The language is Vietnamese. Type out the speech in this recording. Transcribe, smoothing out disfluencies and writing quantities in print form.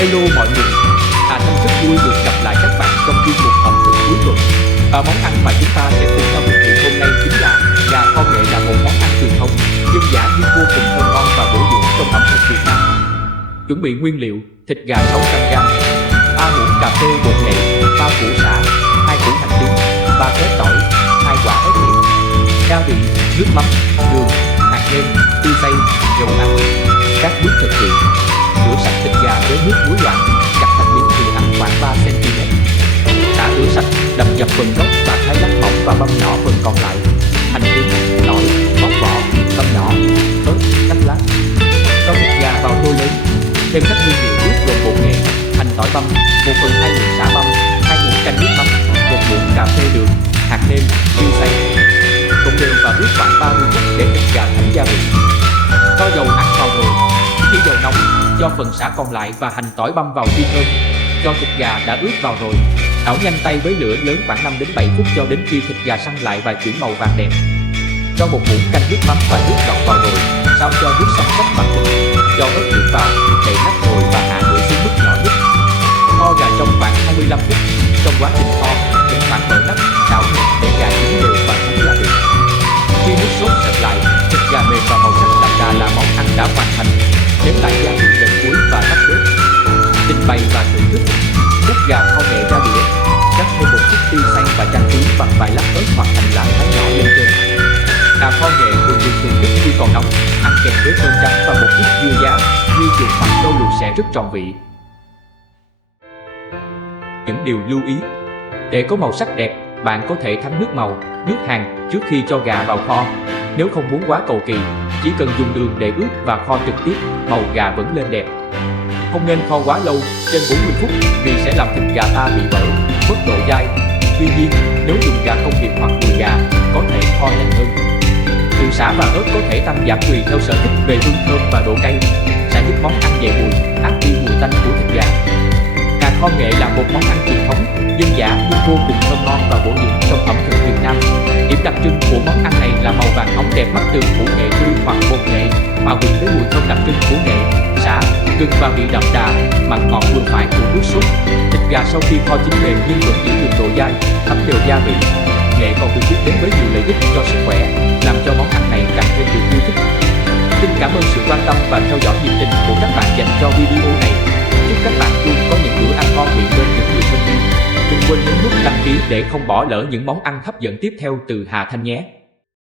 Hello mọi người, Hà Thanh rất vui được gặp lại các bạn trong chuyên mục ẩm thực cuối tuần. Món ăn mà chúng ta sẽ cùng nhau thực hiện hôm nay chính là gà kho nghệ, là một món ăn truyền thống, dân dã nhưng vô cùng thơm ngon và bổ dưỡng trong ẩm thực Việt Nam. Chuẩn bị nguyên liệu: thịt gà 600g, 3 muỗng cà phê bột nghệ, 3 củ sả, 2 củ hành tím, 3 té tỏi, 2 quả ớt hiểm. Gia vị: nước mắm, đường, hạt nêm, tiêu xay, dầu ăn. Các bước thực hiện: rửa sạch thịt gà với nước muối loãng, cắt thành miếng thịt ăn khoảng 3 cm. Đã rửa sạch, đập dập phần gốc và thái lát mỏng và băm nhỏ phần còn lại. Hành tím, tỏi, bóc vỏ, băm nhỏ, ớt, cắt lát. Cho thịt gà vào tô lớn, thêm các nguyên liệu ướp gồm bột nghệ, hành tỏi băm, 1/2 muỗng sả băm, 2 muỗng canh nước mắm, 1 muỗng cà phê đường, hạt nêm, tiêu xay. Trộn đều và ướp khoảng 30 phút để thịt gà thấm gia vị. Cho dầu ăn vào nồi. Khi dầu nóng, cho phần sả còn lại và hành tỏi băm vào phi thơm. Cho thịt gà đã ướp vào rồi, đảo nhanh tay với lửa lớn khoảng 5 đến 7 phút cho đến khi thịt gà săn lại và chuyển màu vàng đẹp. Cho 1 muỗng canh nước mắm và nước lọc vào nồi, sao cho nước sắp sắp mặt thịt. Cho ớt hiểm vào, đậy nắp nồi và hạ lửa xuống mức nhỏ nhất. Kho gà trong khoảng 25 phút. Trong quá trình kho, thỉnh thoảng mở nắp, đảo nhẹ để gà chín đều và thấm gia vị. Khi nước sốt sạch lại, thịt gà mềm và màu sắc đậm đà là món ăn đã hoàn thành. Nếm lại gia vị lần cuối và tắt bếp. Trình bày và thưởng thức. Múc gà kho nghệ ra đĩa, rắc thêm một chút tiêu xay và trang trí bằng vài lát ớt hoặc hành lá thái nhỏ lên trên. Gà kho nghệ thường được thưởng thức khi còn nóng, ăn kèm với cơm trắng và một ít dưa giá, dưa chuột hoặc rau luộc sẽ rất tròn vị. Những điều lưu ý: để có màu sắc đẹp, bạn có thể thắng nước màu, nước hàn trước khi cho gà vào kho. Nếu không muốn quá cầu kỳ, chỉ cần dùng đường để ướp và kho trực tiếp, màu gà vẫn lên đẹp. Không nên kho quá lâu, trên 40 phút, vì sẽ làm thịt gà ta bị vỡ, mất độ dai. Tuy nhiên, nếu dùng gà công nghiệp hoặc đùi gà, có thể kho nhanh hơn. Đường sả và ớt có thể tăng giảm tùy theo sở thích về hương thơm và độ cay, sẽ giúp món ăn dậy mùi, át đi mùi tanh của thịt gà. Gà kho nghệ là một món ăn truyền thống, dân dã nhưng vô cùng thơm ngon và bổ dưỡng trong ẩm thực Việt Nam. Điểm đặc trưng của món ăn này là màu vàng óng đẹp mắt từ củ nghệ tươi hoặc bột nghệ, hòa quyện với mùi thơm đặc trưng của nghệ, sả, gừng và vị đậm đà, mặn ngọt vừa phải của nước sốt. Thịt gà sau khi kho chín mềm nhưng vẫn giữ được độ dai, thấm đều gia vị. Nghệ còn được biết đến với nhiều lợi ích cho sức khỏe, làm cho món ăn này càng thêm được yêu thích. Xin cảm ơn sự quan tâm và theo dõi nhiệt tình của các bạn dành cho video này. Chúc các bạn luôn có những bữa ăn ngon miệng bên những người thân yêu. Đừng quên nhấn nút đăng ký để không bỏ lỡ những món ăn hấp dẫn tiếp theo từ Hà Thanh nhé.